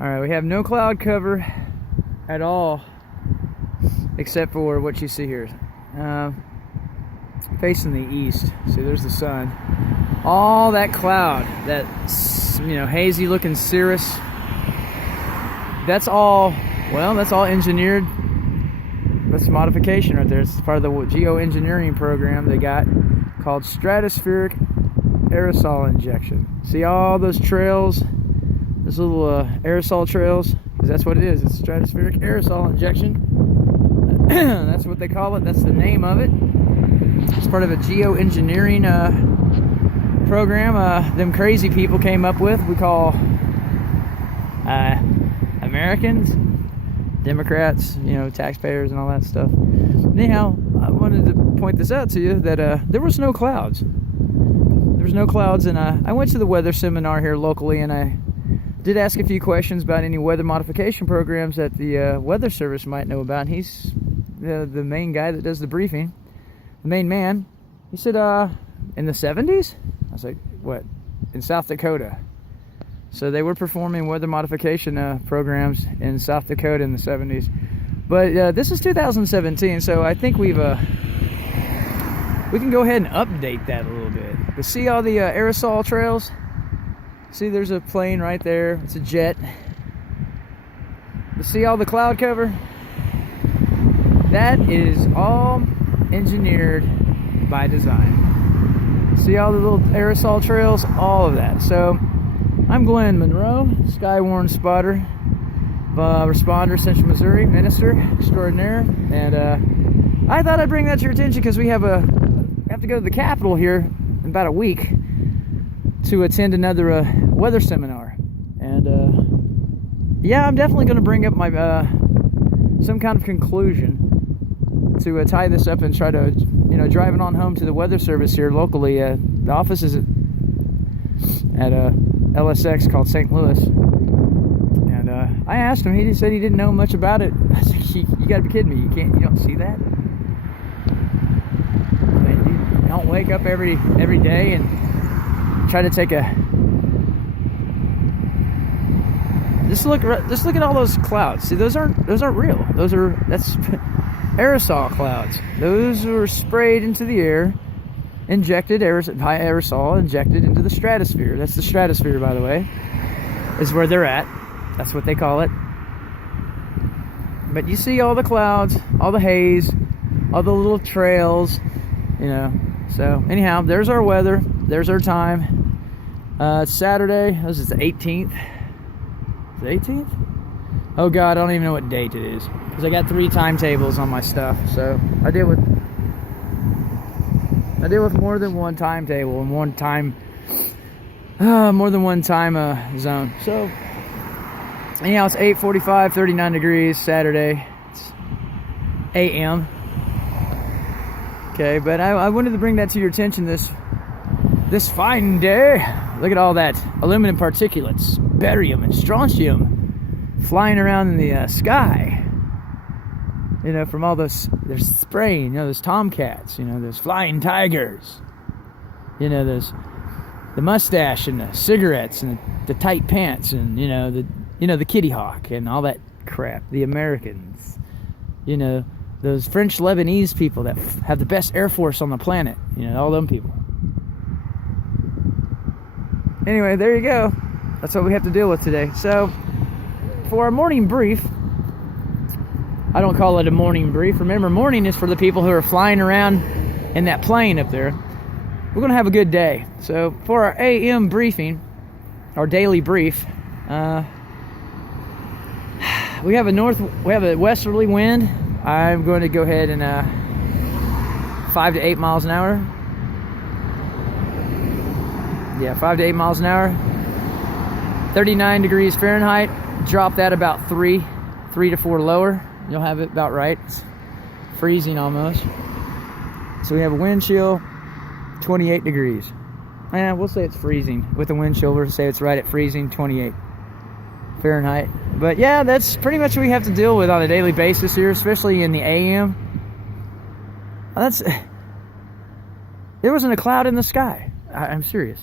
Alright, we have no cloud cover at all, except for what you see here. Facing the east. See, there's the sun. All that cloud, that, you know, hazy looking cirrus, that's all, well, that's all engineered. That's modification right there. It's part of the Geo Engineering program they got called Stratospheric Aerosol Injection. See all those trails, those little aerosol trails? Because that's what it is. It's stratospheric aerosol injection. That's what they call it. That's the name of it. It's part of a Geo Engineering program them crazy people came up with. We call Americans, Democrats, you know, taxpayers and all that stuff. Anyhow, I wanted to point this out to you that there was no clouds. There was no clouds, and I went to the weather seminar here locally, and I did ask a few questions about any weather modification programs that the Weather Service might know about. And he's the main guy that does the briefing, the main man. He said, in the 70s? I was like, what? In South Dakota. So they were performing weather modification programs in South Dakota in the 70s. But this is 2017, so I think we can go ahead and update that a little bit. But see all the aerosol trails? See, there's a plane right there. It's a jet. But see all the cloud cover? That is all engineered by design. See all the little aerosol trails? All of that. So I'm Glenn Monroe, SkyWarn spotter, responder, Central Missouri, minister extraordinaire, and I thought I'd bring that to your attention because we have to go to the Capitol here in about a week to attend another weather seminar, and yeah, I'm definitely going to bring up my some kind of conclusion to tie this up and try to, you know, driving on home to the Weather Service here locally. The office is at LSX called St. Louis, and I asked him. He said he didn't know much about it. I was like, you gotta be kidding me! You don't see that? You don't wake up every day and try to take a. Just look at all those clouds. See, those aren't real. That's aerosol clouds. Those were sprayed into the air. Injected high aerosol injected into the stratosphere. That's the stratosphere, by the way, is where they're at. That's what they call it. But you see all the clouds, all the haze, all the little trails, you know. So anyhow, there's our weather. There's our time. It's Saturday. This is the 18th. Is it 18th? Oh God, I don't even know what date it is because I got 3 timetables on my stuff. So I deal with more than one timetable and more than one time zone. So anyhow, it's 8:45, 39 degrees, Saturday. It's AM. Okay, but I wanted to bring that to your attention this fine day. Look at all that aluminum particulates, barium and strontium flying around in the sky. You know, from all those, there's spraying, you know, there's tomcats, you know, there's flying tigers, you know, there's the mustache and the cigarettes and the tight pants and, you know, the kitty hawk and all that crap, the Americans, you know, those French Lebanese people that have the best air force on the planet, you know, all them people. Anyway, there you go. That's what we have to deal with today. So, for our morning brief, I don't call it a morning brief. Remember, morning is for the people who are flying around in that plane up there. We're going to have a good day. So, for our AM briefing, our daily brief, we have a westerly wind. I'm going to go ahead and 5 to 8 miles an hour. Yeah, 5 to 8 miles an hour. 39 degrees Fahrenheit. Drop that about 3 to 4 lower. You'll have it about right. It's freezing almost. So we have a wind chill, 28 degrees. And we'll say it's freezing. With the wind chill, we'll say it's right at freezing, 28 Fahrenheit. But yeah, that's pretty much what we have to deal with on a daily basis here, especially in the AM. There wasn't a cloud in the sky. I'm serious.